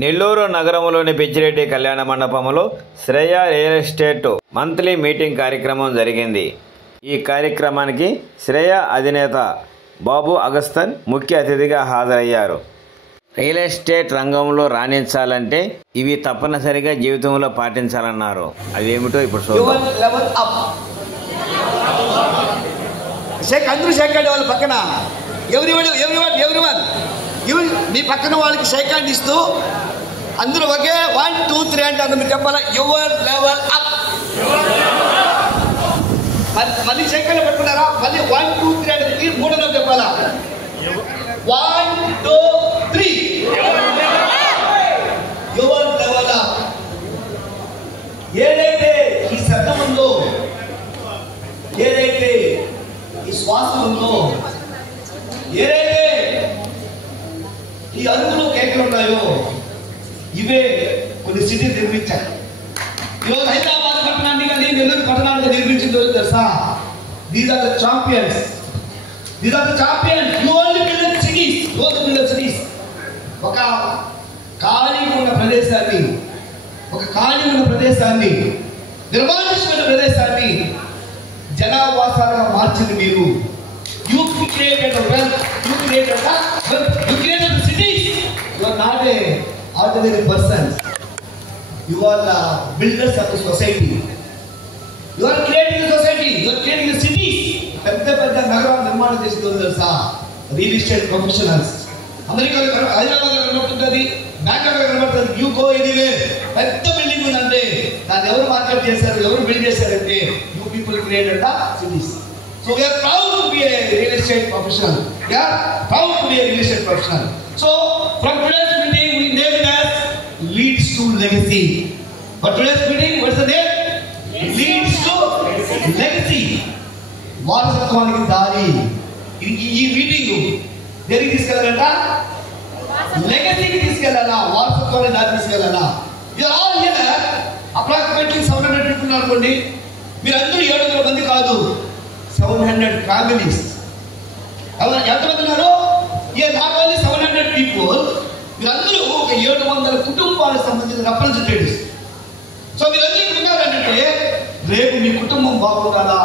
నెల్లూరు నగరంలోని పిచ్చిరెడ్డి కళ్యాణ మండపంలో Shreya real estate monthly meeting కార్యక్రమం జరిగింది. ఈ కార్యక్రమానికి శ్రేయ అధినేత బాబు అగస్తన్ ముఖ్య అతిథిగా హాజరయ్యారు. రియల్ ఎస్టేట్ రంగంలో రాణించాలంటే ఇవి తప్పనిసరిగా జీవితంలో పాటించాలన్నారు. అవేమిటో ఇప్పుడు చూద్దాం. వాళ్ళ పక్కన ఎవరివన్ మీ పక్కన వాళ్ళకి షేక్ హ్యాండ్ ఇస్తూ అందరూ ఒకే 1 2 3 అంటే అందరూ మీరు చెప్పాలా యువర్ లెవెల్ అప్. మళ్ళీ షేక్ హ్యాండ్ పెట్టుకున్నారా? మళ్ళీ 1 2 3 అంటే మూడో చెప్పాలా 1 2 3 యువర్ లెవెల్ అప్. ఏదైతే ఈ శబ్దం ఉందో, ఏదైతే ఈ శ్వాసం ఉందో, ఏదైతే ఈ అరుపులు కేకలు ఉన్నాయో ఇవే కొన్ని సిటీలు నిర్మించాయి. ఈరోజు హైదరాబాద్ పట్టణాన్ని కానీ నెల్లూరు పట్టణాన్ని నిర్మించిందో తెలుసా? These are the champions. You only build cities. ఒక ఖాళీగా ఉన్న ప్రదేశాన్ని నిర్మానుష్యమైన ప్రదేశాన్ని జనావాసాలుగా మార్చింది మీరు. You created a wealth. You created a cities. You are not a ordinary person. You are the builders of the society. You are creating the society. You are creating the cities. పెద్ద నగరాలు నిర్మాణం చేసేది తెలుసా? Real estate professionals. అమెరికాలో హైదరాబాద్ కనబడుతుంది, బెంగళూరు కనబడుతుంది. You go anywhere. పెద్ద building ఉందంటే దాన్ని ఎవరు మార్కెట్ చేశారు, ఎవరు బిల్డ్ చేశారంటే you people created the cities. So we are proud to be a real estate professional. So from today's meeting we name it as Leads to Legacy. But today's meeting, what's the name? Leads to Legacy. వారసత్వానికి దారి. ఈ meeting దేనికి తీసుకెళ్ళాలంట? లెగసీకి తీసుకెళ్ళాలా, వారసత్వానికి దారి తీసుకెళ్ళాలా? మీరు all here approximately 700 people అనుకోండి. మీరందరూ 700 మంది కాదు, 700 ఫ్యామిలీస్. ఎంతమంది ఉన్నారు? నాట్ ఓన్లీ 700 పీపుల్, మీరందరూ ఒక 700 కుటుంబాలకు సంబంధించిన రిప్రజెంటేటివ్స్. సో మీరందరూ ఇక్కడ ఉన్నారంటే రేపు మీ కుటుంబం బాగుండాలా,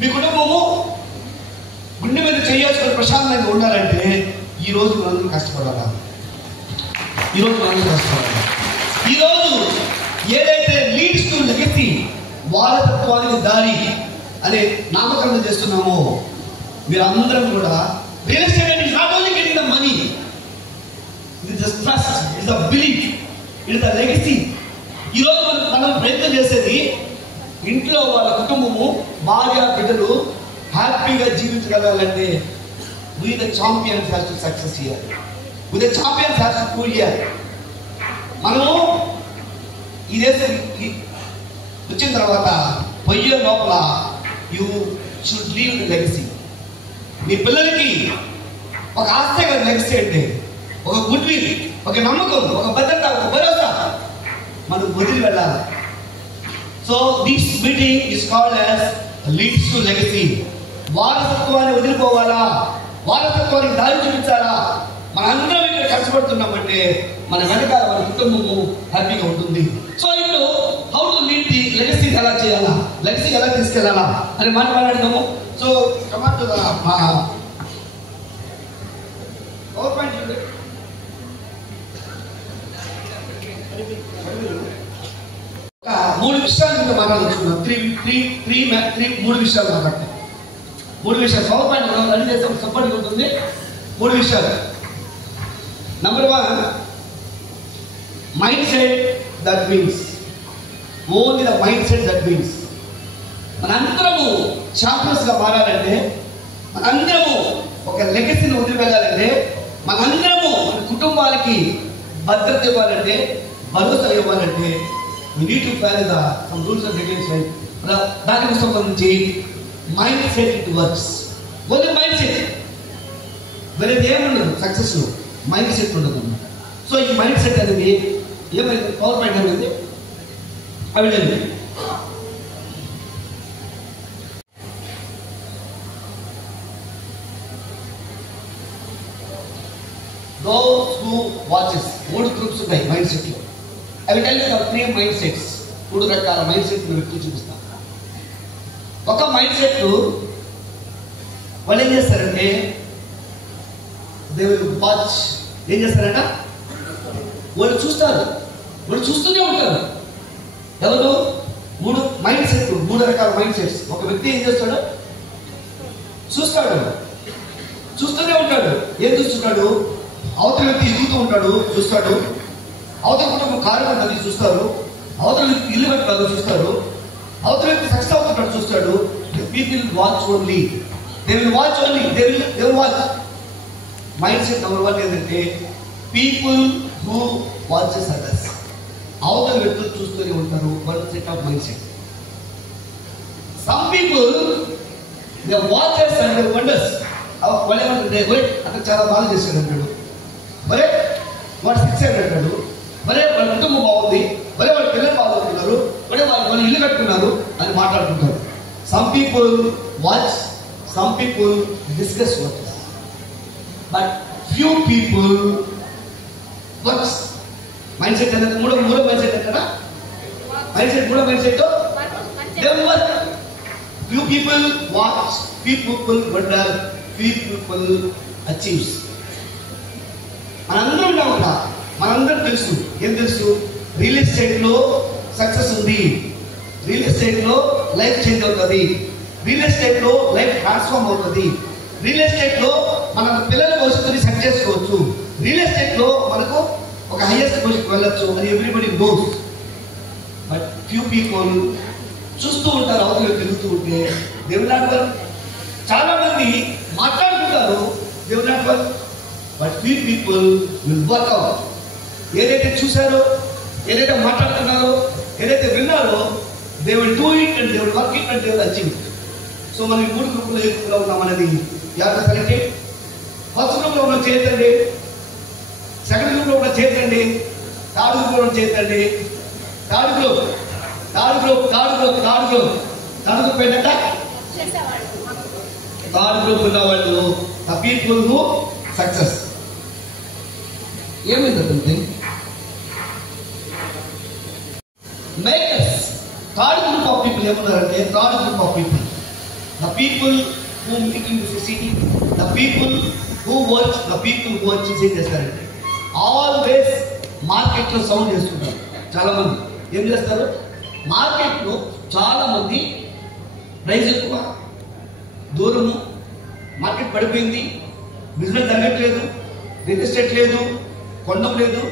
మీ కుటుంబము గుండె మీద చేసుకొని ప్రశాంతంగా ఉండాలంటే ఈ రోజు మనందరూ కష్టపడాలా. ఈరోజు ఏదైతే లీడ్స్ టు లెగసీ, వారసత్వానికి దారి అనే నామకరణం చేస్తున్నామో మీరందరం కూడా real estate is not only getting the money, it is the trust, it is the belief, it is the legacy. ఈరోజు మనం ప్రయత్నం చేసేది ఇంట్లో వాళ్ళ కుటుంబము, భార్య, బిడ్డలు హ్యాపీగా జీవించగలగాలంటే we the champions has to success here. We the champions has to pull here. మనము ఈ దేశం వచ్చిన తర్వాత పోయే లోపల you should leave the legacy. మీ పిల్లలకి ఒక ఆస్తి కదా లెగసీ అంటే, ఒక గుడ్ విల్, ఒక నమ్మకం, ఒక భద్రత, ఒక భరోసా మనం వదిలి వెళ్ళాలి. So this meeting is called as leads to legacy. వారసత్వాన్ని వదిలిపోవాలా, వారసత్వానికి దారి చూపించాలా? మనందరం ఇక్కడ కష్టపడుతున్నామంటే మన వెనకాల మన కుటుంబము హ్యాపీగా ఉంటుంది. సో ఇప్పుడు how to lead the legacy, ఎలా చేయాలా, లెగసీ ఎలా తీసుకెళ్ళాలా అని మాట్లాడదాము. So come on to the power point. ఒక 3 విషయాల గురించి మాట్లాడుతున్నాం. 3 విషయాలు మాట్లాడతాం. 3 విషయాలు పవర్ పాయింట్ రెడీ చేస్తే సపోర్ట్ ఉంటుంది. 3 విషయాలు. Number 1, mind set that means, only the mind set that means. మనందరము ఛాంపియన్స్గా మారాలంటే, మనందరము ఒక లెగసీని వదిలి వెళ్ళాలంటే, మనందరము మన కుటుంబాలకి భద్రత ఇవ్వాలంటే, భరోసా ఇవ్వాలంటే we need to follow some rules and regulations. దానికి సంబంధించి mind set it works. Only mind set, వేరేది ఏముండదు సక్సెస్లో, మైండ్ సెట్ ఉండదు. సో ఈ మైండ్ సెట్ అనేది ఏమైంది, పవర్ పాయింట్ అనేది అవి those who watches 3 గ్రూప్స్ ఉన్నాయి మైండ్ సెట్లో. అవి tell you the 3 mind sets. 3 రకాల మైండ్ సెట్ వ్యక్తులు చూపిస్తాను. ఒక మైండ్ సెట్ వాళ్ళు ఏం చేస్తారంటే దే విల్ వాచ్. ఏం చేస్తారంట? వాళ్ళు చూస్తారు, వాళ్ళు చూస్తూనే ఉంటారు. ఎవరు? 3 మైండ్ సెట్, 3 రకాల మైండ్ సెట్స్. ఒక వ్యక్తి ఏం చేస్తాడు? చూస్తాడు, చూస్తూనే ఉంటాడు. ఏం చూస్తున్నాడు? అవతల వ్యక్తి ఎదుగుతూ ఉంటాడు, చూస్తాడు. అవతల కుటుంబం కారు ఉన్నది చూస్తారు. అవతల వ్యక్తి ఇల్లు కట్టారు, చూస్తారు. అవతల వ్యక్తి సక్సెస్ అవుతున్నాడు, చూస్తాడు. People watch only, they will watch only, they will watch. Mind set number 1 ఏంటంటే పీపుల్ హూ వాచెస్ అదర్స్. అవతల వ్యక్తులు చూస్తూనే ఉంటారు. 1 set of mind set. Some people they watches and they wonders. వాళ్ళు ఏమంటే అతను చాలా బాగా చేశాడు అంటాడు, మరే వాడు 6 అంటాడు, మరే వాళ్ళ కుటుంబం బాగుంది, మరే వాళ్ళ పిల్లలు బాగుంటున్నారు, మరే వాళ్ళు ఇల్లు కట్టుకున్నారు అని మాట్లాడుకుంటారు. Some people watch, some people discuss watches, but few people works. Mind set అనేది మూడో మైండ్ సెట్ అంటారా? మైండ్ సెట్ మూడో mind set they work. Few people watch, few people wonder, few people achieves. మనందరం ఉన్నాం కదా, మనందరం తెలుసు. ఏం తెలుసు? రియల్ ఎస్టేట్ లో సక్సెస్ ఉంది, రియల్ ఎస్టేట్ లో లైఫ్ చేంజ్ అవుతుంది, రియల్ ఎస్టేట్ లో లైఫ్ ట్రాన్స్ఫార్మ్ అవుతుంది, రియల్ ఎస్టేట్ లో మన పిల్లల భవిష్యత్తుని సెట్ చేసుకోవచ్చు, రియల్ ఎస్టేట్ లో మనకు ఒక హైయెస్ట్ పొజిషన్కి వెళ్ళొచ్చు అని everybody knows. But few people చూస్తూ ఉంటారు, అవతల తిరుగుతూ ఉంటే దే విల్ నాట్ వర్క్. చాలా మంది మాట్లాడుకుంటారు, they will not work. But few people will work out. ఏదైతే చూశారో, ఏదైతే మాట్లాడుతున్నారో, ఏదైతే విన్నారో, they will do it and they will work it and they will achieve it. So మనం ఈ 3 గ్రూపులు ఏ గ్రూపులో ఉన్నాం అనేది ఎవరు సెలెక్ట్? ఫస్ట్ గ్రూప్లో ఉన్న చేయతండి, సెకండ్ గ్రూప్లో ఉన్న చేయతండి, థర్డ్ గ్రూప్లో ఉన్న చేయతండి. థర్డ్ గ్రూప్ ఏంటంటే థర్డ్ గ్రూప్ ఉన్న వాళ్ళు ద పీపుల్ హూ సక్సెస్. ఏమైందంటే makers. Third group of people ఏమన్నారంటే third group of people the people who making this city, the people who work, the people who work ఏం చేస్తారంటే always మార్కెట్లో sound చేస్తుంటారు. చాలా మంది ఏం చేస్తారు? మార్కెట్లో చాలా మంది ప్రైస్ ఎక్కువ, దూరము, మార్కెట్ పడిపోయింది, బిజినెస్ జరగట్లేదు, రియల్ ఎస్టేట్ లేదు, కొండం లేదు,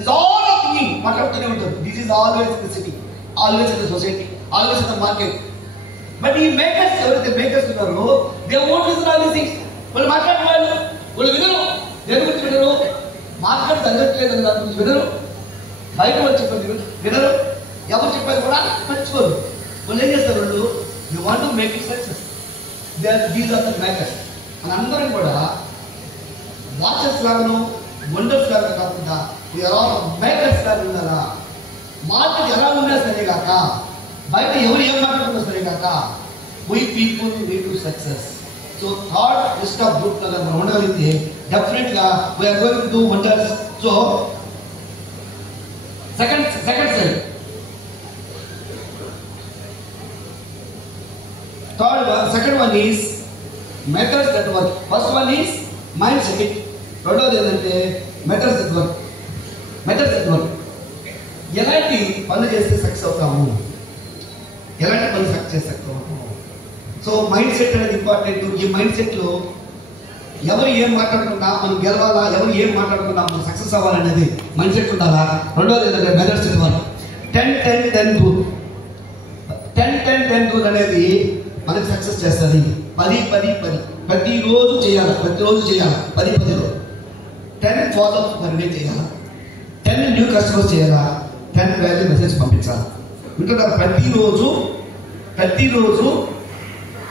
ఇస్ ఆల్ ఆఫ్ థింకింగ్ మాట్లాడుతూనే ఉంటారు. This is always in the city, always in the society, always in the market. But ఈ మేకర్స్ ఎవరైతే మేకర్స్ ఉన్నారో they won't listen all these things. వాళ్ళు మాట్లాడే వాళ్ళు వినరు. దేని గురించి వినరు? మార్కెట్ జరగట్లేదు అని దాని గురించి వినరు. బయట వాళ్ళు చెప్పేది వినరు. ఎవరు చెప్పేది కూడా పట్టించుకోరు. వాళ్ళు ఏం చేస్తారు? వాళ్ళు you want to make it success. These are the makers. మనందరం కూడా వాచెస్ లాగాను వండర్స్ లాగా కాకుండా మేకర్స్ లాగా ఉండాలా. మార్కెట్ ఎలా ఉన్నా సరే కాక, బయట ఎవరు ఏం మాట్లాడుతున్నా సరే కాక, we people need to success. So third list of group లాగా మనం ఉండగలిగితే డెఫినెట్ గా we are going to do wonders. So second side second one is methods that work. First one is mindset. రెండోది ఏంటంటే methods that work. ఎలాంటి పనులు చేస్తే success అవుతాము, ఎలాంటి పనులు సక్సెస్ అవుతాము. సో మైండ్ సెట్ అనేది ఇంపార్టెంట్. ఈ మైండ్ సెట్ లో ఎవరు ఏం మాట్లాడుకున్నా మనం గెలవాలా, ఎవరు ఏం మాట్లాడుకున్నా మనం సక్సెస్ అవ్వాలనేది మైండ్ సెట్ ఉండాలా. రెండోది ఏంటంటే methods that work. 10-10-10 rule. 10-10-10 rule అనేది మనకి సక్సెస్ చేస్తుంది. 10-10-10 ప్రతిరోజు చేయాలి. 10 రోజులు 10 ఫాలో పర్ డే చేయాలి. 10 న్యూ కస్టమర్స్ చేయాలా, 10 వాల్యూ మెసేజ్ పంపించాలి. వింటున్నారు? ప్రతిరోజు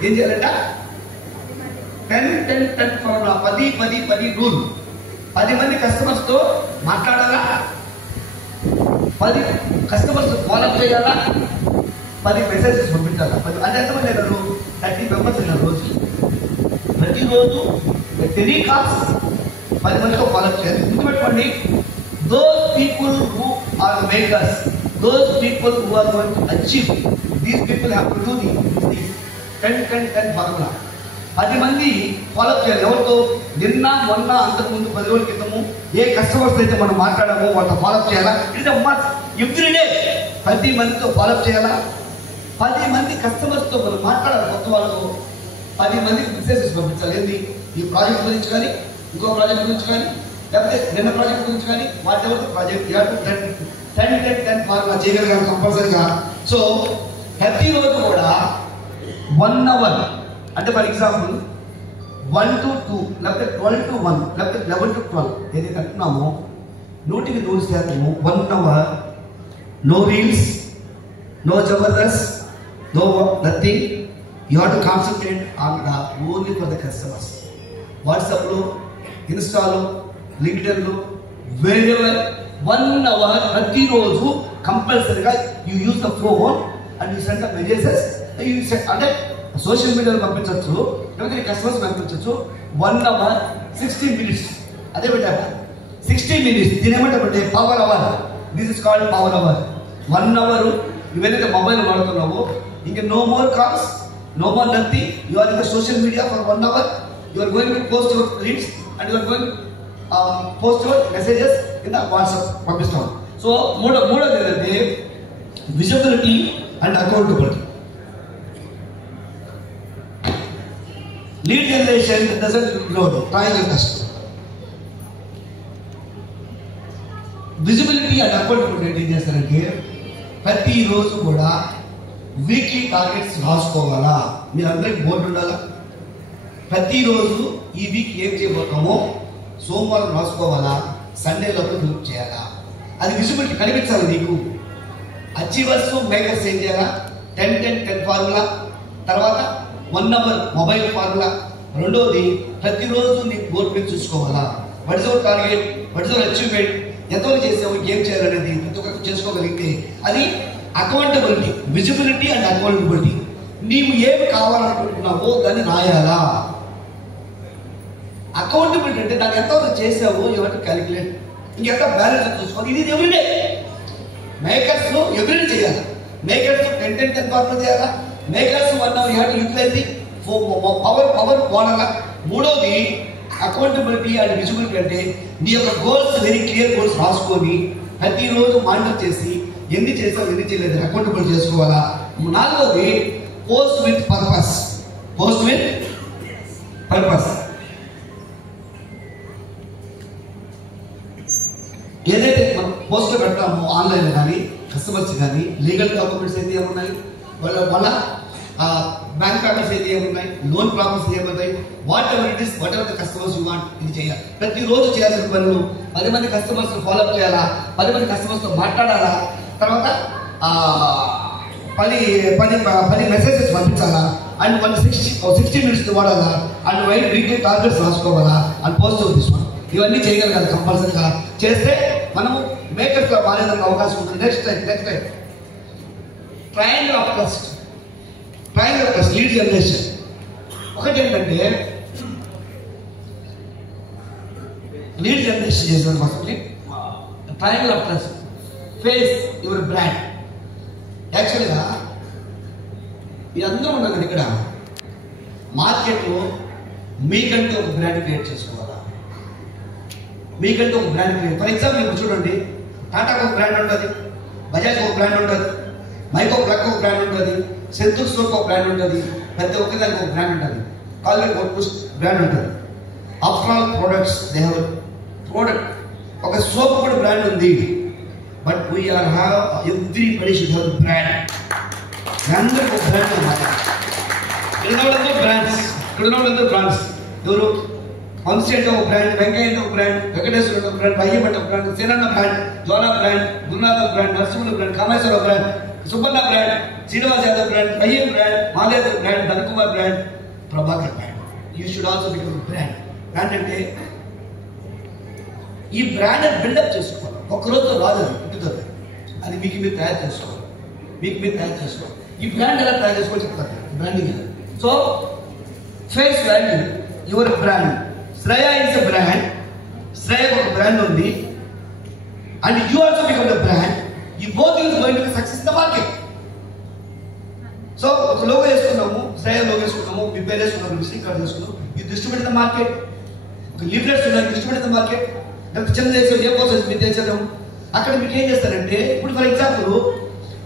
ఏం చేయాలంట? 10-10-10 ఫార్ములా. 10-10-10 రూల్. 10 మంది కస్టమర్స్ తో మాట్లాడాలా, 10 కస్టమర్స్ ఫాలో చేయాలా, 10 మెసేజెస్ పంపించాలా. అంటే ఎంతమంది అయినారు? 30 మెంబర్స్ అయినారు రోజు. ప్రతిరోజు 3 కాల్స్ 10 మందితో ఫాలో చేయాలి. గుర్తుపెట్టుకోండి, those people who are makers, those people who are going to achieve, these people have to do the 10-10-10 formula. 10 మంది ఫాలో చేయాలి. ఎవరితో? నిన్న మొన్న అంతకుముందు 10 రోజుల క్రితము ఏ కస్టమర్స్ అయితే మనం మాట్లాడామో వాళ్ళతో ఫాలో చేయాలా. ఇట్స్ ఎవ్రీ డే 10 మందితో ఫాలో చేయాలా. 10 మంది కస్టమర్స్తో మనం మాట్లాడాలి. కొత్త వాళ్ళతో 10 మందికి మెసేజెస్ పంపించాలి. ఏంటి? ఈ ప్రాజెక్ట్ గురించి కానీ, ఇంకో ప్రాజెక్ట్ గురించి కానీ, లేకపోతే నిన్న ప్రాజెక్ట్ గురించి కానీ, వాట్ ఎవర్ ప్రాజెక్ట్ 10-10-10 ఫార్ములా చేయగలిగాం కంపల్సరీగా. సో ప్రతిరోజు కూడా 1 అవర్, అంటే ఫర్ ఎగ్జాంపుల్ 1 to 2, లేకపోతే 12 to 1, లేకపోతే 11 to 12 ఏదైతే అంటున్నామో 100% 1 hour, no reels, no Jabardasth, no nothing. You have to concentrate on the only for the customers. వాట్సాప్లో, ఇన్స్టాలో, లింక్డ్ఇన్లో, వేరెవర్ 1 అవర్ ప్రతిరోజు కంపల్సరీగా you use the phone and you send the messages. అంటే సోషల్ మీడియాలో పంపించవచ్చు, లేకపోతే కస్టమర్స్ పంపించవచ్చు. 1 అవర్ 16 minutes. అదే పెట్టా 16 minutes. దీని ఏమంటే power hour. This is called power hour. 1 hour ఇవేదైతే మొబైల్ వాడుతున్నావో, ఇంకా no more calls, no more nothing. You are in the social media for 1 hour. You are going to post your reels and you are going post your messages in the WhatsApp పంపిస్తాం. So మూడోది ఏంటంటే visibility and accountability. Lead generation doesn't load trying and కష్టం. Visibility and accountability ఏం చేస్తారంటే ప్రతిరోజు కూడా weekly targets రాసుకోవాలా. మీరు అందరికి బోర్డు ఉండాలా. ప్రతిరోజు ఈ వీక్ ఏం చేయబోతామో సోమవారం రాసుకోవాలా, సండే లోపల ఫిల్అప్ చేయాలా. అది విజిబిలిటీ కనిపించాలి నీకు. అచీవర్స్ మేకర్స్ ఏం చేయాలా? 10-10-10 ఫార్ములా. తర్వాత 1 అవర్ మొబైల్ ఫార్ములా. రెండోది ప్రతిరోజు నీ బోర్డు మీద చూసుకోవాలా. What is our target, what is our achievement, ఎంతవరకు చేసావు, ఏం చేయాలనేది ప్రతి ఒక్కరికి చేసుకోగలిగితే అది అకౌంటబిలిటీ. Visibility and accountability. నీవు ఏమి కావాలనుకుంటున్నావో దాన్ని రాయాలా. అకౌంటబిలిటీ అంటే దాన్ని ఎంతవరకు చేసావో ఎవరికి క్యాలిక్యులేట్, ఇంకెంత బ్యాలెన్స్ చూసుకోవాలి. ఇది ఎవ్రీడే. మేకర్స్ ఎవ్రీడే చేయాలి. మేకర్స్ 10-10-10 ఫార్ములా చేయాలా. Makers 1 hour you have to utilize the power వాడాలా. మూడోది అకౌంటబిలిటీ అండ్ విజిబిలిటీ అంటే నీ యొక్క గోల్స్ వెరీ క్లియర్ గోల్స్ రాసుకొని ప్రతిరోజు మానిటర్ చేసి ఎన్ని చేసావు, ఎన్ని చేయలేదు అకౌంటబుల్ చేసుకోవాలా. నాలుగోది post with purpose. Post with purpose. ఏదైతే మనం పోస్ట్ పెడతామో ఆన్లైన్లో కానీ, కస్టమర్స్ కానీ, లీగల్ డాక్యుమెంట్స్ అయితే ఏమున్నాయి, వాళ్ళ బ్యాంక్ పేపర్స్ అయితే ఏమున్నాయి, లోన్ ప్రాబ్లమ్స్ ఏమున్నాయి, what ever it is, what ever the customers you want, ఇది చేయాలి. ప్రతిరోజు చేయాల్సిన పనులు 10 మంది కస్టమర్స్ ఫాలోఅప్ చేయాలా, 10 మంది కస్టమర్స్తో మాట్లాడాలా, తర్వాత 10 మెసేజెస్ పంపించాలా, అండ్ 60 minutes వాడాలా, అండ్ వీక్లీ టార్గెట్స్ రాసుకోవాలా, అండ్ పోస్ట్ దిస్ వన్. ఇవన్నీ చేయగలగాలి కంపల్సరీగా. చేస్తే మనము మేకర్స్లో మారేదానికి అవకాశం ఉంటుంది. Next time triangle of trust. Triangle of trust lead generation. ఒకటి ఏంటంటే లీడ్ జనరేషన్ చేసిన first triangle of trust. Face your brand. యాక్చువల్గా ఇదంతా ఉండదు ఇక్కడ. మార్కెట్లో మీకంటే ఒక బ్రాండ్ క్రియేట్ చేసుకోవాలా. మీకంటే ఒక బ్రాండ్ క్రియేట్. ఫర్ ఎగ్జాంపుల్ ఇప్పుడు చూడండి, టాటాకు ఒక బ్రాండ్ ఉంటుంది, బజాజ్ ఒక బ్రాండ్ ఉంటుంది, మైకో బ్లాక్ ఒక బ్రాండ్ ఉంటుంది, సెంతూర్ స్టోర్కి ఒక బ్రాండ్ ఉంటుంది, ప్రతి ఒక్కదానికి ఒక బ్రాండ్ ఉంటుంది, కాల్వేట్ ఒక బ్రాండ్ ఉంటుంది. After all products they have product. ఒక సోప్ కూడా బ్రాండ్ ఉంది. But we are have everybody should have brand. అందరికి ఒక బ్రాండ్ అన్నమాట. ఇక్కడ బ్రాండ్స్ ఎవరు? వంశీ అంటే ఒక బ్రాండ్, వెంకయ్య అంటే ఒక బ్రాండ్, వెంకటేశ్వర అంటే ఒక బ్రాండ్, భయ్యం అంటే ఒక brand, Senanna brand, Jwala brand, Gurunatha brand, నరసింహుల brand, Kameswara brand, Subbanna brand, Srinivas Yadav brand, భయ్యం brand, Madev brand, Dhanakumar brand, Prabhakar brand. You should also become brand. Brand అంటే ఈ బ్రాండ్ బిల్డప్ చేసుకోవాలి. ఒక్కరోజు రాదు, అది పుట్టుతుంది. అది మీకు మీరు తయారు చేసుకోవాలి. ఈ బ్రాండ్ ఎలా తయారు చేసుకోవాలి చెప్తారు branding. So face value your brand. Shreya is a brand. Shreya ఒక బ్రాండ్ ఉంది. and you also become the brand, you both is going to be success in the market. So ఒక లోగో వేసుకున్నాము, శ్రేయ లోగో వేసుకున్నాము, మీ పేరు వేసుకున్నాము, విజిటింగ్ కార్డు వేసుకున్నాము, you distribute in the market. ఒక leaflets ఉన్నాయి, distribute in the market. లేకపోతే చిన్న దేశం ఏ పోతుంది మీరు తెచ్చేద్దాం. అక్కడ మీకు ఏం చేస్తారంటే, ఇప్పుడు ఫర్ ఎగ్జాంపుల్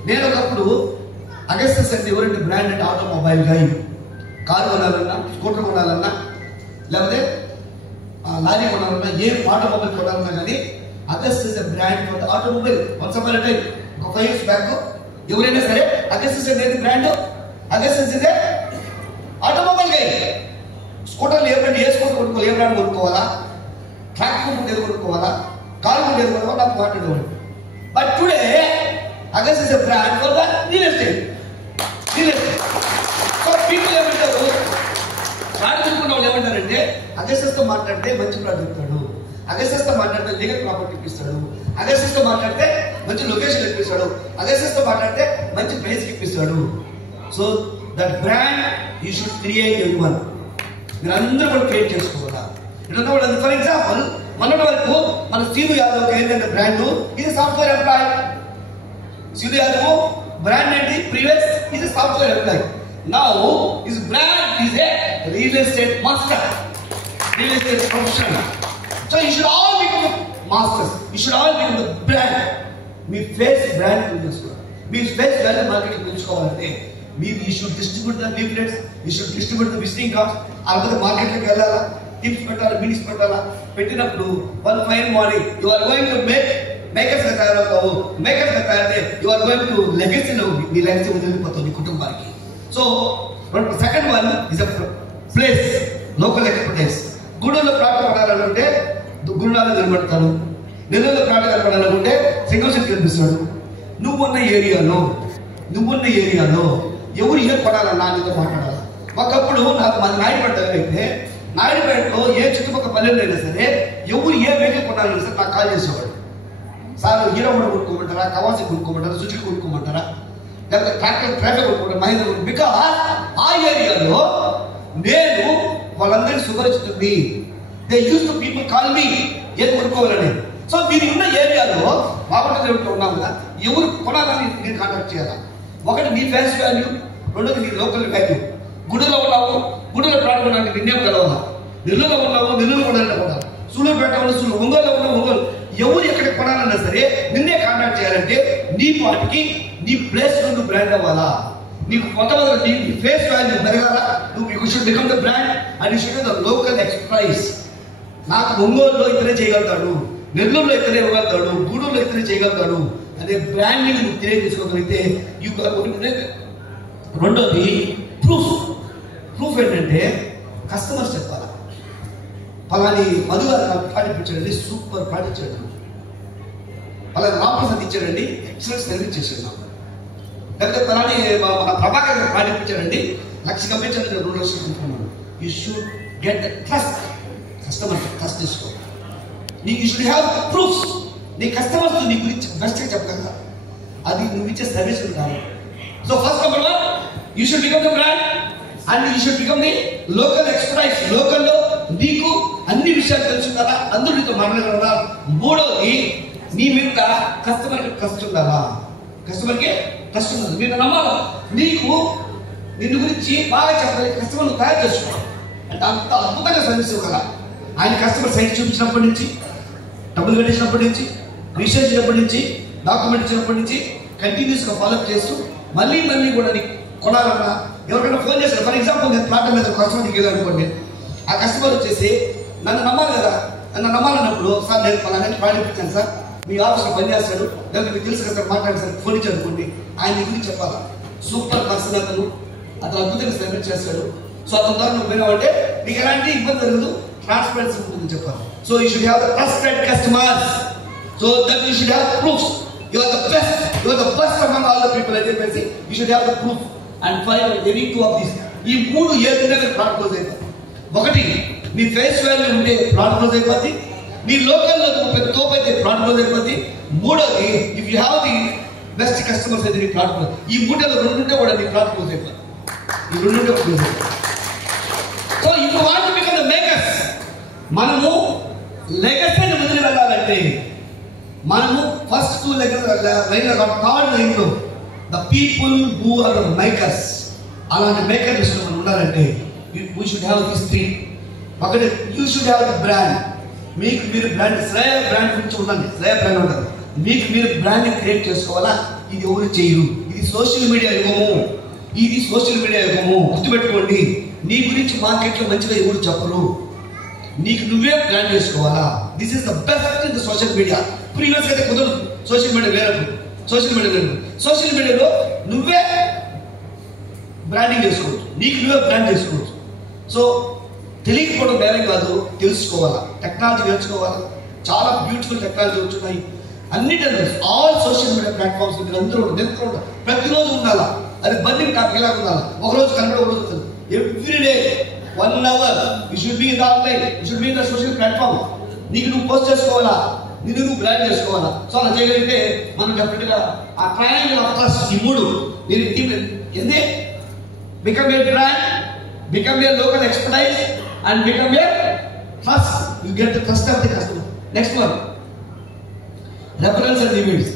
నేను ఒకప్పుడు అగస్టస్ అంటే ఎవరంటే బ్రాండ్ అంటే ఆటోమొబైల్ గా, కారు కొనాలన్నా, స్కూటర్ కొనాలన్నా, లేకపోతే లారీ కొనాలన్నా, ఏ ఆటోమొబైల్ కొనాలన్నా కానీ Augustus is a brand for the automobile. Once upon a time ఒక 5 years బ్యాక్ ఎవరైనా సరే అగస్టస్ అనేది brand, Augustus is a automobile గా. స్కూటర్లు ఏ బ్రాండ్, ఏ స్కూటర్ కొనుక్కోవాలి, ఏ బ్రాండ్ కొనుక్కోవాలా, ట్రాక్టర్ ఉండేది కొనుక్కోవాలా, కారు ఉండేది కొనుక్కోవాలా, నాకు మాట్లాడేవాడు. But today Augustus is a brand for the real estate. So people ఏమంటారు, కారు కొనుక్కున్న వాళ్ళు ఏమంటారంటే అగస్టస్ తో మాట్లాడితే మంచి ప్రాజెక్ట్ ఇస్తాడు, అగస్టస్ తో మాట్లాడితే లీగల్ ప్రాపర్టీ ఇప్పిస్తాడు, అగస్టస్ తో మాట్లాడితే మంచి లొకేషన్ ఇప్పిస్తాడు, అగస్టస్ తో మాట్లాడితే మంచి ప్రైస్ ఇప్పిస్తాడు. So that brand you should create everyone. మీరు అందరూ కూడా క్రియేట్ చేసుకోవాలా. ఫర్ ఎగ్జాంపుల్ మొన్నటి వరకు మన సీను యాదవ్ ఏంటంటే బ్రాండ్, ఇది software employee. Seenu Yadav brand ఏంటి, previous is software employee. Now his brand is a real estate master, real estate professional. So you should all become masters. You should all become the brand. మీ face brand తెలుసుకోవాలి, మీ face value marketing తెలుసుకోవాలంటే మీరు you should distribute the leaflets, you should distribute the visiting cards. అలాగే మార్కెట్లోకి వెళ్ళాలా, tips పెట్టాలా, meetings పెట్టాలా. పెట్టినప్పుడు one fine morning you are going to makers గా తయారవుతావు. మేకర్స్ గా తయారైతే you are going to legacy, నీ లెగసీ వదిలిపోతుంది నీ కుటుంబానికి. So second one is a place, local expertise. గూడూరులో ప్రాంతం పడాలనుకుంటే గురునాథ నిలబడతాడు, నెల్లూరులో ప్రాంతం కనపడాలనుకుంటే సింగోషన్ కనిపిస్తాడు. నువ్వున్న ఏరియాలో ఎవరు ఏ కొనాలన్నా నీతో మాట్లాడాలి. ఒకప్పుడు నాకు మన నాయుడుపేట అయితే నాయుడుపేటలో ఏ చుట్టుపక్కల పల్లెలు అయినా సరే ఎవరు ఏ వెహికల్ కొనాలన్నా సరే నాకు కాల్ చేసేవాడు. సార్ హీరో కూడా కొనుక్కోమంటారా, కవాసి కొనుక్కోమంటారా, సుజుకి కొనుక్కోమంటారా, లేకపోతే ట్రాక్టర్ కొనుక్కోమంటారా, మహేంద్ర. బికాస్ ఆ ఏరియాలో నేను వాళ్ళందరికీ సుపరిచితుంది. They use to people call me ఏది కొనుక్కోవాలని. సో మీరు ఉన్న ఏరియాలో బాగుంటుంది ఉన్నాం కదా, ఎవరు కొనాలని నేను కాంటాక్ట్ చేయాలా. ఒకటి నీ ఫేస్ వాల్యూ, రెండోది నీ లోకల్ వాల్యూ. గుడిలో ఉన్నావు, గుడిలో ప్రాంతం కొనడానికి నిన్నే కలవాలా. నెల్లూరులో ఉన్నావు, నెల్లూరు కొనాలంటే కొనాలి. సూళ్ళూరుపేట ఉన్న సూళ్ళు, ఒంగోలులో ఉన్న ఒంగోలు. ఎవరు ఎక్కడ కొనాలన్నా సరే నిన్నే కాంటాక్ట్ చేయాలంటే నీ వాటికి నీ ప్లేస్ నువ్వు బ్రాండ్ అవ్వాలా. నీకు మొట్టమొదటి నీ ఫేస్ వాల్యూ పెరగాల. నువ్వు you should become the brand and you should the local expertise. నాకు ఒంగోలులో ఇతనే చేయగలుగుతాడు, నెల్లూరులో ఇతనే ఇవ్వగలుగుతాడు, గూడూరులో ఇతనే చేయగలుగుతాడు అనే బ్రాండింగ్ నువ్వు తెలియజేసుకోగలిగితే యూ. రెండోది ప్రూఫ్. ప్రూఫ్ ఏంటంటే కస్టమర్స్ చెప్పాలా, పలాని మధు గారు నాకు ప్రాడక్ట్ ఇచ్చాడండి, సూపర్ ప్రాడక్ట్ ఇచ్చాడు, పలాని రామప్రసాద్ ఇచ్చాడండి, ఎక్సలెంట్ సర్వీస్ చేశాడు నాకు, లేకపోతే పలాని మన ప్రభాకర్ గారు ప్రాడక్ట్ ఇచ్చాడండి, 1,00,000 కంపించాడు, 2 లక్షలు అనుకున్నాను. You should get the trust. Customer trust తీసుకో. You should have proofs. నీ కస్టమర్స్ నీ గురించి బెస్ట్గా చెప్పగలరా, అది నువ్వు ఇచ్చే సర్వీస్ కాదు. So first number 1 you should become the brand and you should become the local expertise. లోకల్లో నీకు అన్ని విషయాలు తెలుసుకుంటారా, అందరూ నీతో మాట్లాడగలరా. మూడోది నీ మీద కస్టమర్కి ట్రస్ట్ ఉండాలా. కస్టమర్కి ట్రస్ట్ ఉండాలి, మీరు నమ్మాలా. నీకు నిన్ను గురించి బాగా చెప్పాలి, కస్టమర్ నువ్వు తయారు చేసుకోవాలి అంటే అంత అద్భుతంగా సర్వీస్ ఇవ్వగల. ఆయన కస్టమర్ సైట్ చూపించినప్పటి నుంచి, డబ్బులు కట్టించినప్పటి నుంచి, రిజిస్టర్ చేసినప్పటి నుంచి, డాక్యుమెంట్ ఇచ్చినప్పటి నుంచి కంటిన్యూస్గా ఫాలోఅప్ చేస్తూ మళ్ళీ కూడా నీకు కొనాలన్నా ఎవరికైనా ఫోన్ చేస్తారు. ఫర్ ఎగ్జాంపుల్ నేను ప్లాట్ మీద కస్టమర్ దిగేది అనుకోండి, ఆ కస్టమర్ వచ్చేసి నన్ను నమ్మాలి కదా. నన్ను నమ్మాలన్నప్పుడు సార్ నేను పలానా ప్రాడక్ట్ ఇచ్చాను సార్, మీ ఆఫీస్లో పనిచేస్తాడు, లేకపోతే మీకు తెలుసు కదా సార్, మాట్లాడి సార్ ఫోన్ ఇచ్చి అనుకోండి, ఆయన గురించి చెప్పాలా. సూపర్ పర్సన్ అతను అద్భుతంగా సర్వీస్ చేస్తాడు. సో అతని ద్వారా నువ్వు పోయినావంటే నీకు ఎలాంటి ఇబ్బంది జరగదు, ట్రాన్స్పరెన్సీ ఉంటుందని చెప్పాలి. So you should have the trusted customers. So that you should have proofs. You are the best, you are the best among all the people అని చెప్పేసి you should have the proof. And five any 2 of these. ఈ 3 ఏదైనా plot close అయిపోతుంది. ఒకటి నీ face value ఉంటే plot close అయిపోద్ది, నీ లోకల్లో పెద్ద తోపు అయితే ప్లాట్ క్లోజ్ అయిపోద్ది. మూడోది if you have the best customers అయితే నీ ప్లాట్ క్లోజ్. ఈ 3లో 2 ఉంటే కూడా నీ ప్లాట్ క్లోజ్ అయిపోద్ది. ఈ 2 ఉంటే క్లోజ్ అయిపోతుంది. So if you want to become the makers, మనము లెగసీని వదిలి వెళ్ళాలంటే మనము ఫస్ట్ 2 లైన్లో థర్డ్ లైన్లో the people who are makers, అలాంటి మేకర్ లిస్ట్ మనం ఉండాలంటే వీ షుడ్ హ్యావ్ దిస్ 3. ఒకటి you should have the brand. మీకు మీరు బ్రాండ్, శ్రేయ బ్రాండ్ గురించి ఉండండి. శ్రేయ బ్రాండ్ ఉంటుంది. మీకు మీరు బ్రాండ్ క్రియేట్ చేసుకోవాలా. ఇది ఎవరు చేయరు. ఇది సోషల్ మీడియా యుగము. ఇది సోషల్ మీడియా యుగము. గుర్తుపెట్టుకోండి. నీ గురించి మార్కెట్లో మంచిగా ఎవరు చెప్పరు. నీకు నువ్వే బ్రాండ్ చేసుకోవాలా. This is the best in the social media. Previous అయితే కుదరదు. సోషల్ మీడియా వేరే, సోషల్ మీడియాలో నువ్వే బ్రాండింగ్ చేసుకోవచ్చు. నీకు నువ్వే బ్రాండ్ చేసుకోవచ్చు. సో తెలియకపోవడం వేరే కాదు, తెలుసుకోవాలా. టెక్నాలజీ నేర్చుకోవాలా. చాలా బ్యూటిఫుల్ టెక్నాలజీ వచ్చున్నాయి. అన్నిటి ఆల్ సోషల్ మీడియా ప్లాట్ఫామ్స్ మీరు అందరూ ఉంటారు. ప్రతిరోజు ఉండాలా. అది బర్నింగ్ టాపిక్ ఎలా ఉండాలా. ఒకరోజు కనబడి ఒకరోజు everyday 1 hour you should be in the online, you should be in the social platform. నీకు నువ్వు పోస్ట్ చేసుకోవాలా, నువ్వు బ్రాండ్ చేసుకోవాలా. సో అలా చేయగలిగితే మనం డెఫినెట్గా ఆ ట్రయాంగిల్ ఆఫ్ ట్రస్ట్, ఈ 3 మీరు ఏంది become a brand, become a local expertise and become a trust. You get the trust of the customer. Next one, reference and events.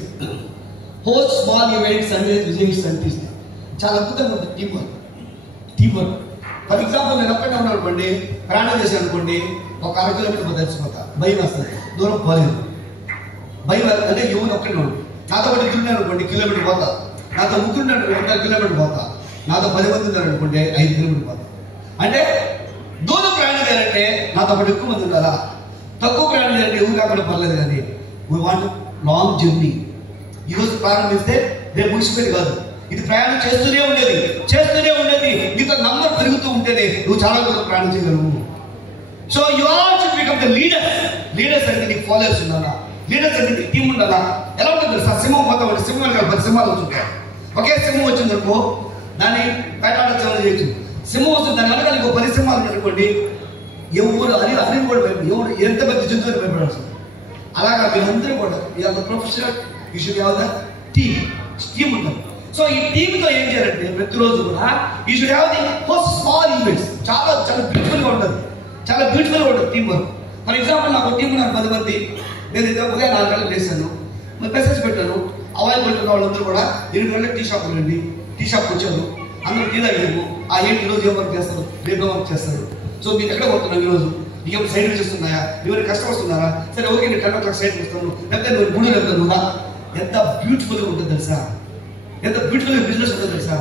Host small events and visits and things. చాలా అద్భుతంగా ఉంటుంది team work. For example నేను ఒక్కడే ఉన్నాను అనుకోండి, ప్రయాణం చేశాను అనుకోండి, ఒక 1/2 కిలోమీటర్ తెచ్చిపోతా, భయం వస్తుంది, దూరం పోలేదు. భయం అంటే ఎవరు ఒక్కడే ఉన్నాడు. నాతో పాటు ఇద్దరు అనుకోండి, కిలోమీటర్ పోతా. నాతో ముగ్గురు 2 కిలోమీటర్ పోతా. నాతో 10 మంది ఉన్నారు అనుకోండి, 5 కిలోమీటర్ పోతా. అంటే దూరం ప్రయాణం చేయాలంటే నాతో పాటు ఎక్కువ మంది ఉండాలా. తక్కువ ప్రయాణం చేయాలంటే ఎవరు కాకుండా పర్లేదు. కానీ వీ వాంట్ లాంగ్ జర్నీ. ఈరోజు ప్రారంభిస్తే రేపు ముగిసిపోయి కాదు. ఇది ప్రయాణం చేస్తూనే ఉండేది. నీతో నంబర్ పెరుగుతూ ఉంటేనే నువ్వు చాలా దూరం ప్రయాణం చేయగలవు. So you are to become the leaders అంటే నీకు ఫాలోవర్స్ ఉండాలా. లీడర్స్ అంటే నీకు టీం ఉండాలా. ఎలా ఉంటుంది సార్, సింహం పోతాం అంటే సింహం 10 సింహాలు వచ్చుంటాయి. ఒకే సింహం వచ్చిందనుకో దాన్ని వేటాడచ్చాలని చేయొచ్చు. సింహం వస్తుంది, దాని వెనకాల ఇంకో 10 సింహాలు అనుకోండి, ఎవరు అని కూడా ఎవరు ఎంత పెద్ద జంతువుని భయపడాల్సి. అలాగా మీరందరూ కూడా ఇవాళ professional you should have the team ఉంటుంది. సో ఈ టీమ్తో ఏం చేయాలంటే ప్రతిరోజు కూడా you should have the first small events. చాలా బ్యూటిఫుల్గా ఉంటుంది. Team work. ఫర్ ఎగ్జాంపుల్ నాకు టీం ఉన్నారు 10 మంది. నేను ఉదయం 4 గంటలకు వేసాను, మెసేజ్ పెట్టాను. అవైలబుల్ ఉన్న వాళ్ళందరూ కూడా 8 గంటలకు టీ షాప్కి రండి. టీ షాప్కి వచ్చారు, అందరూ టీ తాగాము. ఏంటి ఈరోజు ఏం వర్క్ చేస్తారు, రేపు ఏం వర్క్ చేస్తారు. సో మీరు ఎక్కడ పోతున్నాం ఈరోజు, నీకేం సైడ్ చేస్తున్నాయా, ఎవరు కస్టమర్స్ ఉన్నారా, సరే ఓకే నేను 10 o'clock సైడ్కి వస్తాను, లేకపోతే నువ్వు 3 వెళ్తాను. ఎంత బ్యూటిఫుల్గా ఉంటుంది తెలుసా, ఎంత బ్యూటిఫుల్గా బిజినెస్ ఉంటుంది తెలుసా.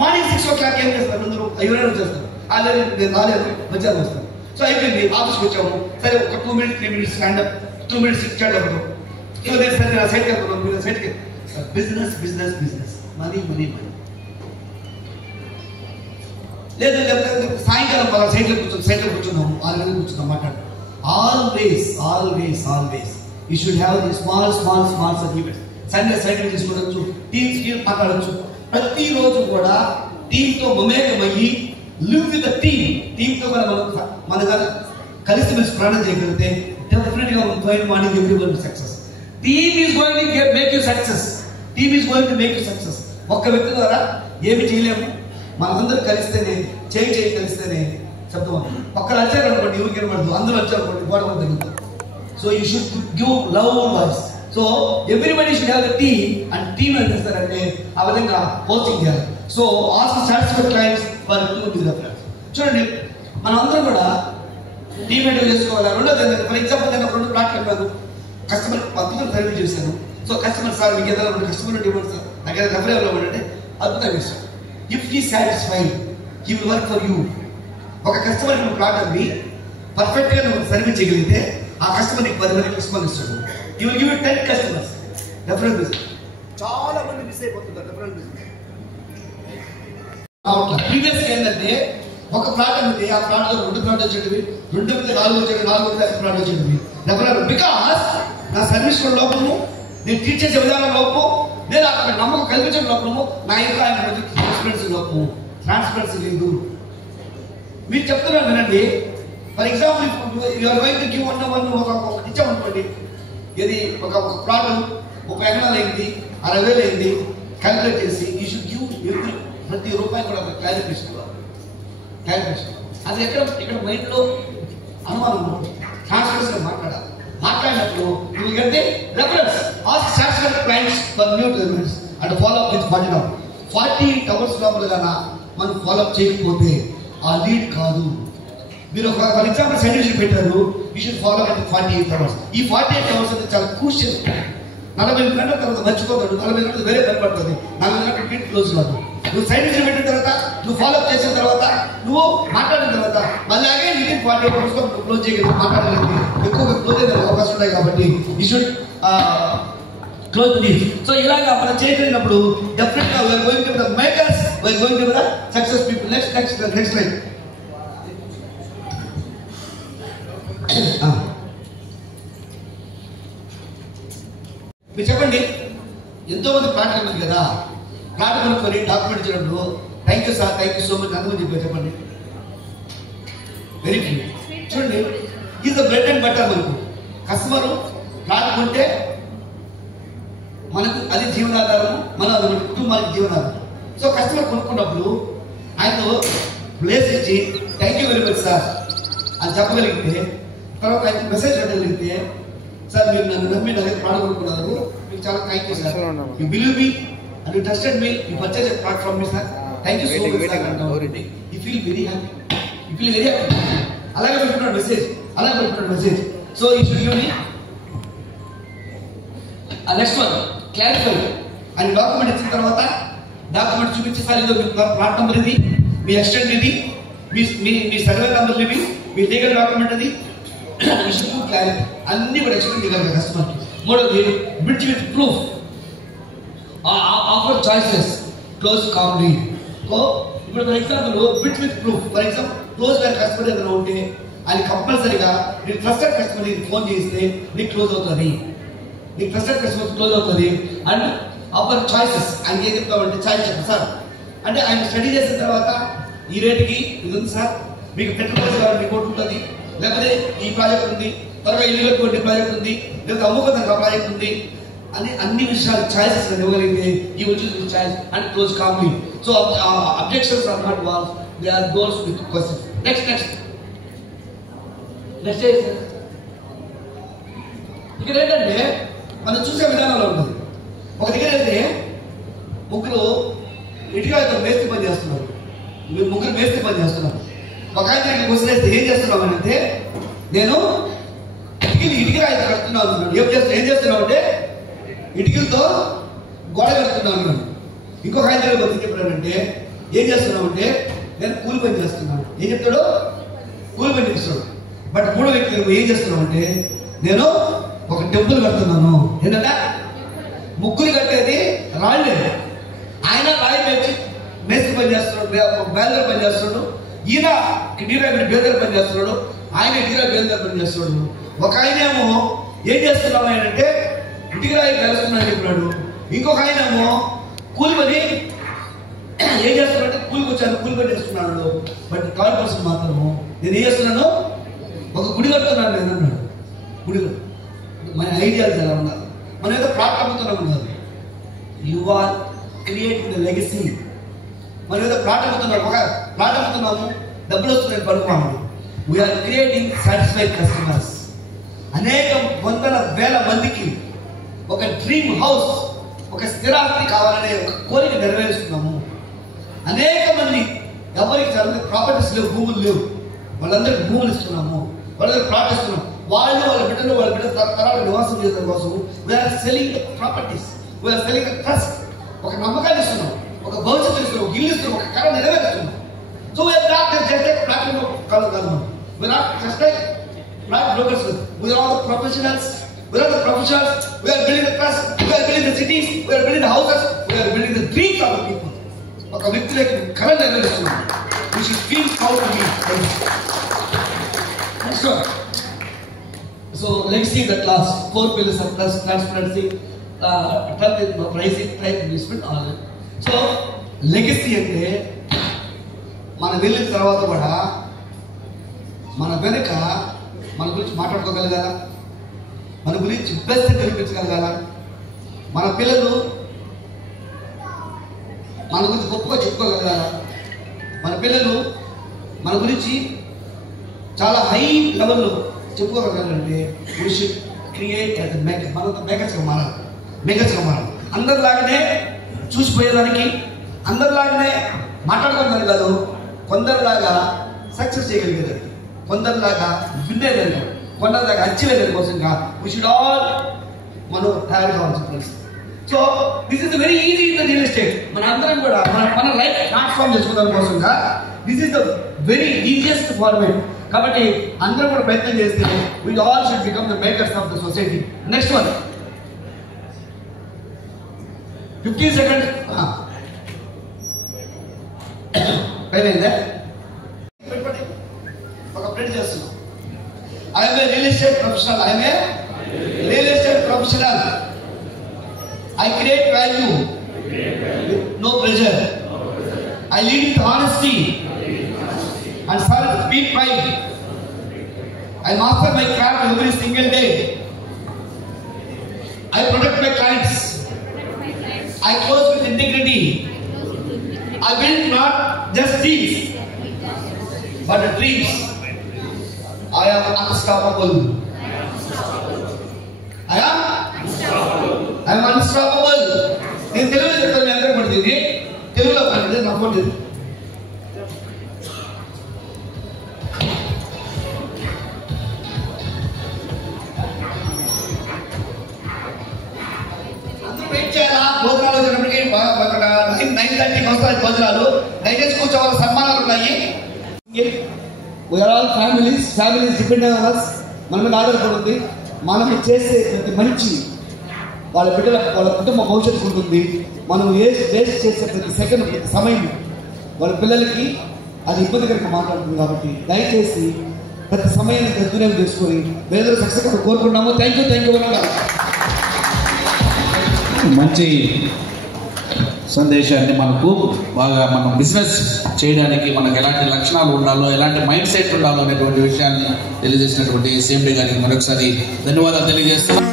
మార్నింగ్ 6 o'clock ఏం చేస్తారు అందరూ, ఎవరైనా వచ్చేస్తారు. ఆల్రెడీ నేను రాలేదు, మధ్యాహ్నం వస్తాను. సో అయిపోయింది, ఆఫీస్కి వచ్చాము, సరే ఒక 2 minutes 3 minutes standup, 2 minutes stand అవ్వడం. సో నేను సరే నా సైడ్కి వెళ్తున్నాను, మీరు సైడ్కి. బిజినెస్ మనీ లేదు. లేకపోతే సాయంకాలం పలా సైడ్లో కూర్చున్నాము, 6 గంటలకు కూర్చున్నాం, మాట్లాడు. Always you should have the small events. Sunday cycle తీసుకోవచ్చు, టీమ్ మాట్లాడచ్చు. ప్రతిరోజు కూడా టీంతో మమేకమయ్యి లివ్ విత్ ద టీంతో మన కలిసి మెలిసి ప్రయాణం చేయగలిగితే డెఫినెట్గా morning everyone success. Team is going to make you success. ఒక్క వ్యక్తి ద్వారా ఏమి చేయలేము. మనందరూ కలిస్తేనే, చేయి కలిస్తేనే శబ్దం. ఒక్కరు వచ్చారు అనుకోండి, ఎవరికి వినబడదు. అందరూ వచ్చారు అనుకోండి, గోడ తగ్గుతుంది. So you should give love voice. So everybody should have the team. And team ఏం చేస్తారంటే ఆ విధంగా హోస్టింగ్ చేయాలి. So also satisfied clients for reference. చూడండి, మనం అందరం కూడా టీమ్ ఏంటో చేసుకోవాలి. రెండోది, ఫర్ ఎగ్జాంపుల్ నేను 2 ప్లాట్లు చెప్పాను, కస్టమర్ అద్భుతంగా సర్వీస్ చేశాను. సో కస్టమర్ సార్ మీకు ఏదైనా కస్టమర్ ఇవ్వండి సార్, నాకు ఏదైనా రెఫర్ ఇవ్వాలి అంటే అద్భుతంగా ఇస్తాను. If he satisfied he will work for you. ఒక కస్టమర్ నువ్వు ప్లాట్ అమ్మి పర్ఫెక్ట్గా నువ్వు సర్వీస్ చేయగలిగితే ఆ కస్టమర్ నీకు 10 మంది కస్టమర్ ఇస్తాడు. You will give 10 customers. Referral business చాలా మంది మిస్ అయిపోతుంటారు. రెఫరల్ బిజినెస్ ప్రీవియస్ ఏంటంటే ఒక ప్లాట్ అమ్మితే ఆ ప్లాట్ లో 2 ప్లాట్ వచ్చేటివి, 2 మీద 4 వచ్చేవి, 4 మీద 5 ప్లాట్ వచ్చేటివి. రెఫరల్ బికాస్ నా సర్వీస్ లో లోపము, నేను టీచ్ చేసే విధానం లోపము, నేను అక్కడ నమ్మకం కల్పించడం లోపము, నా ఇంకా ఆయన ట్రాన్స్పరెన్సీ లోపము. ట్రాన్స్పరెన్సీ లేదు. మీరు చెప్తున్నాను వినండి. For example you're going to give ఒక ఇచ్చామనుకోండి, ఇది ఒక ప్లాట్ 30 ఎకరాలు అయింది, 60,000 అయింది, క్యాలిక్యులేట్ చేసి యూ షుడ్ గివ్ ప్రతి రూపాయి కూడా క్యాలిక్యులేషన్. అది ఇక్కడ మైండ్లో అనుమానం ట్రాన్స్పరెన్సీగా మాట్లాడాలి. మాట్లాడినప్పుడు you get the reference. Ask satisfied clients for new developments and follow up with 48 hours లోపలగానా మనం ఫాలో అప్ చేయకపోతే ఆ లీడ్ కాదు. మీరు ఫర్ ఎగ్జాంపుల్ సర్టిఫికేట్ పెట్టారు, you should follow up 48 hours. ఈ 48 hours అనేది చాలా క్రూషియల్. 40 గంటల తర్వాత మర్చిపోతాడు, 40 గంటలు వేరే పని పడుతుంది, 40 గంటలు లీడ్ క్లోజ్ కాదు. నువ్వు సర్టిఫికేట్ పెట్టిన తర్వాత, నువ్వు ఫాలో అప్ చేసిన తర్వాత, నువ్వు మాట్లాడిన తర్వాత మళ్ళీ అగే లీడ్ 48 hours లో క్లోజ్ చేయగలిగి మాట్లాడగలిగి ఎక్కువగా క్లోజ్ అయ్యే అవకాశం ఉంటాయి. కాబట్టి you should close lead. So ఇలాగా మనం చేయగలిగినప్పుడు డెఫినెట్ గా we are going to the makers, we are going to the success people. Next line. మీరు చెప్పండి, ఎంతో మంది ప్లాట్ ఉంది కదా, ప్లాట్ కొనుక్కొని డాక్యుమెంట్ ఇచ్చినప్పుడు thank you sir, thank you so much అందుకని చెప్పారు. చెప్పండి, వెరీ ఫ్యూ. చూడండి, ఇది ద బ్రెడ్ అండ్ బటర్. మనకు కస్టమర్ ప్లాట్ కొంటే మనకు అది జీవనాధారం, మన కుటుంబానికి జీవనాధారం. సో కస్టమర్ కొనుక్కున్నప్పుడు ఆయనతో ప్లేస్ ఇచ్చి thank you very much sir అని చెప్పగలిగితే, తర్వాత ఆయన మెసేజ్ పెట్టగలిగితే, సార్ మీరు నన్ను నమ్మి నా దగ్గర ప్లాట్ కొనుక్కున్నారు, మీకు చాలా thank you sir, you believe me and you trusted me, you purchase a plot from me sir, thank you so much sir అంటారు. You feel very happy, you feel very happy. అలాగే పెట్టుకున్నాడు message, అలాగే పెట్టుకున్నాడు message. So he should give me next one clarify. And document ఇచ్చిన తర్వాత document చూపించి, sir ఇదో మీ plot number ఇది, మీ ఎక్స్టెంట్ ఇది, మీ సర్వే నెంబర్ ఇవి, మీ లీగల్ డాక్యుమెంట్ అది, క్లారిటీ అన్ని కూడా ఎక్స్ప్లెయిన్ చేయగలరు కస్టమర్కి. మూడోది bridge with proof, offer choices, close calmly. So ఇప్పుడు for example bridge with proof, for example close గారి కస్టమర్ ఏదైనా ఉంటే అది కంపల్సరీగా నీకు ట్రస్టెడ్ కస్టమర్ ఫోన్ చేస్తే నీకు క్లోజ్ అవుతుంది, నీకు ట్రస్టెడ్ కస్టమర్ క్లోజ్ అవుతుంది. అండ్ ఆఫర్ చాయిసెస్, ఆయన ఏం చెప్తామంటే చాయిస్ చెప్పండి సార్ అంటే, ఆయన స్టడీ చేసిన తర్వాత ఈ రేటుకి ఇది ఉంది సార్, మీకు పెట్రోల్ కావాలి రిపోర్ట్ ఉంటుంది, లేకపోతే ఈ ప్రాజెక్ట్ ఉంది, త్వరగా ఇల్లు కట్టుకోండి ప్రాజెక్ట్ ఉంది, లేకపోతే అమ్ముకోదానికి ప్రాజెక్ట్ ఉంది అని అన్ని విషయాలు ఛాయిసెస్ ఇవ్వగలిగితే ఈ వచ్చి choice and close calmly. So objections are not walls, they are goals with questions. Next ఇక్కడ ఏంటంటే మనం చూసే విధానంలో ఉంటుంది. ఒక దగ్గర అయితే ముగ్గురు ఇటుక మేస్త్రి పని చేస్తున్నారు, ముగ్గురు మేస్త్రి పని చేస్తున్నారు. ఒక ఆయన ఇక్కడికి వస్తే ఏం చేస్తున్నావు అని అంటే, నేను ఇటుక అయితే కడుతున్నావు అన్నాడు. ఏం చేస్తున్నావు అంటే ఇటుకలతో గోడ కడుతున్నావు అన్నాడు. ఇంకొక ఆయన దగ్గర చెప్పాడంటే ఏం చేస్తున్నావు అంటే, నేను కూలి పని చేస్తున్నాను. ఏం చెప్తాడు? కూలి పని చేస్తున్నాడు. బట్ మూడో వ్యక్తి ఏం చేస్తున్నావు అంటే, నేను ఒక టెంపుల్ కడుతున్నాను. ఏంటంటే ముగ్గురు కట్టేది రాళ్ళే, ఆయన రాయి పెంచి మేస్త్రి పని చేస్తున్నాడు, బేల్దర్ పని చేస్తున్నాడు, ఈయన కిడ్నీరా బేల్దర్ పని చేస్తున్నాడు, ఆయన కిడ్నీరా బేల్దర్ పని చేస్తున్నాడు. ఒక ఆయన ఏమో ఏం చేస్తున్నావు అంటే ఇటుకరాయి కలుస్తున్నాడు చెప్పినాడు. ఇంకొక ఆయన ఏమో కూలి పని ఏం చేస్తున్నాడు, కూలికి వచ్చాను కూలి పని చేస్తున్నాడు. బట్ థర్డ్ పర్సన్ మాత్రము నేను ఏం చేస్తున్నాను, ఒక గుడి కడుతున్నాను నేను అన్నాడు. గుడి మన ఐడియాలు ఎలా ఉన్నారు, మనం ఏదో ప్లాట్ అమ్ముతున్నాం కాదు, you are creating the legacy. మనం ఏదో ప్లాట్ అమ్ముతున్నాం, ఒక ప్లాట్ అమ్ముతున్నాము, డబ్బులు వస్తున్నాయి పడుకోము. We're creating satisfied customers. అనేక వందల వేల మందికి ఒక డ్రీమ్ హౌస్, ఒక స్థిరాస్తి కావాలనే కోరిక నెరవేరుస్తున్నాము. అనేక మంది ఎవరికి ప్రాపర్టీస్ లేవు, భూములు లేవు, వాళ్ళందరికీ భూములు ఇస్తున్నాము, వాళ్ళందరికీ ప్లాట్ ఇస్తున్నాము. వాళ్ళు వాళ్ళ బిడ్డలు తరాల నివాసం చేయడం కోసం we are selling the properties, we are selling the trust. ఒక నమ్మకాన్ని ఇస్తున్నాం, ఒక భవిష్యత్తు ఇస్తున్నాం, ఒక ఇల్లు ఇస్తున్నాం, ఒక కళ నెరవేరుస్తున్నాం. So we're not just like plot కాదు కాదు, we're not just like plot brokers, we're all the professionals. We are the professionals. We are building the trust. We are building the cities. We are building the houses. We are building the dreams of the people. ఒక వ్యక్తులకు కళ నెరవేరుస్తున్నాం. We should feel proud to be. Next one. So legacy that last 4 pillars of trust, transparency, pricing, price investment, all that. So legacy అంటే మన వెళ్ళిన తర్వాత కూడా మన వెనుక మన గురించి మాట్లాడుకోగలగాల, మన గురించి బెస్ట్ కనిపించగలగాల, మన పిల్లలు మన గురించి గొప్పగా చెప్పుకోగలగాల, మన పిల్లలు మన గురించి చాలా హై లెవెల్లో చెప్పుకోగలగాలంటే we should create as a maker. మనతో మేకర్స్గా మారాలి. అందరిలాగానే చూసిపోయేదానికి, అందరిలాగానే మాట్లాడుకోవడానికి కాదు, కొందరిలాగా సక్సెస్ చేయగలిగేదానికి, కొందరిలాగా వినేదానికి, కొందరిలాగా అచీవ్ అయ్యేదాని కోసంగా వీ షుడ్ ఆల్ మనం తయారు కావాల్సిన friends. So this is very easy in the real estate. మన అందరం కూడా మన లైఫ్ ట్రాన్స్ఫార్మ్ చేసుకోవడం కోసంగా this is the very easiest format. కాబట్టి అందరూ కూడా ప్రయత్నం చేస్తే we all should become the makers of the society. Next one 15 seconds. అయిపోయిందా? ఒక ప్రింట్ చేస్తున్నాం. I'm a real estate professional. I create value with no pressure. I lead with honesty and self-speed pride. I master my craft every single day. I protect my clients. I close with integrity. I build not just deals but dreams. I am unstoppable. I am unstoppable. నేను తెలుగులో చెప్తాను, మీ అందరూ పడుతుంది. తెలుగులో పడుతుంది, నమ్మలేదు. అందరూ wait చేయాలా? భోజనాలు వచ్చినప్పటికీ 9:30కి వస్తాయి భోజనాలు. దయచేసి కూర్చోవాలి, సన్మానాలు ఉన్నాయి. We are all families depend on us. మన మీద ఆధారపడి ఉంది. మనం చేసే ప్రతి మంచి వాళ్ళ కుటుంబ భవిష్యత్తు ఉంటుంది. మనం వేస్ట్ చేసే ప్రతి సెకండ్, ప్రతి సమయం వాళ్ళ పిల్లలకి అది ఇబ్బందికరంగా మాట్లాడుతుంది. కాబట్టి దయచేసి ప్రతి సమయాన్ని సద్వినియోగం చేసుకొని వేరే సక్సెస్ కోరుకుంటున్నాము. Thank you. మంచి సందేశాన్ని మనకు బాగా మనం బిజినెస్ చేయడానికి మనకు ఎలాంటి లక్షణాలు ఉండాలో, ఎలాంటి మైండ్ సెట్ ఉండాలో అనేటువంటి విషయాన్ని తెలియజేసినటువంటి CMD గారికి మరొకసారి ధన్యవాదాలు తెలియజేస్తున్నాం.